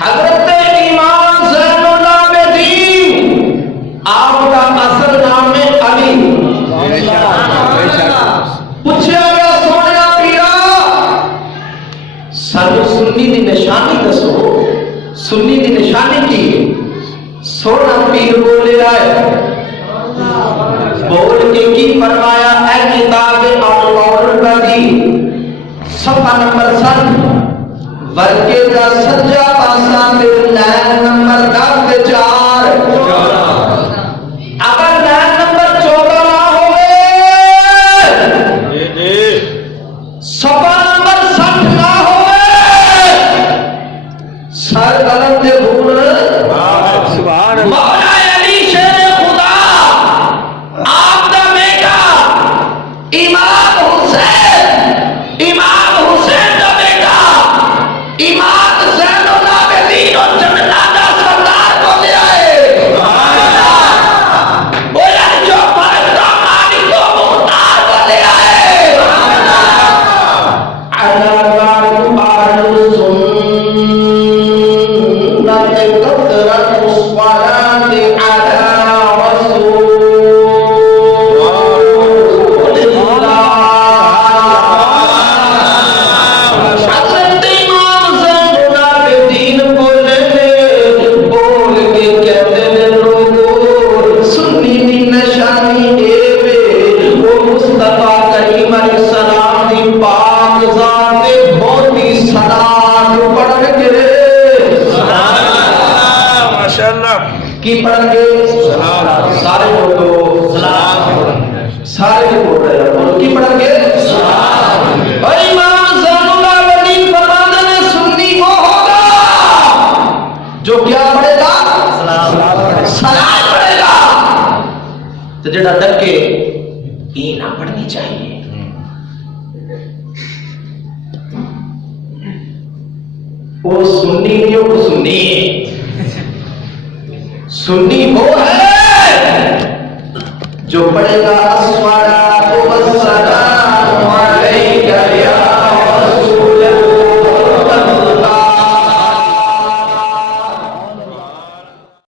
حضرت امام زین العابدین، آپ کا اصل نام ہے علی۔ پوچھا گیا سونے پیرا سانو سنی دی نشانی دسو، سنی دی نشانی کی ہے؟ سونا پیر بولے آئے، بول کے کی فرمایا، اے کتاب اطوار بدی صفحہ نمبر 7 ورکے دا سجا پاسا پھر لائن نمبر 10 اگر لائن نمبر 14 نہ ہوئے، صفحہ نمبر 60 نہ ہوئے، سر قلم دے بھول مولا علی شیر خدا آپ دا بیٹا امام حسین دا بیٹا امام زین العابدین اور جنازہ سردار کو لے آئے، بولا جو فرشتہ مانی کو مختار کو لے آئے، علاوہ بار سنت قدرت الصلاة علی رسول کی پڑھ گے سارے بولو سارے بول رہے ہیں کی پڑھ گے بھائی امام زین العابدین فرماتے ہیں سنی وہ ہوگا جو کیا پڑھے گا؟ سلام پڑھے گا۔ تو جڑا ڈر کے یہ نہ پڑھنی چاہیے، وہ سنی جو سنی سنی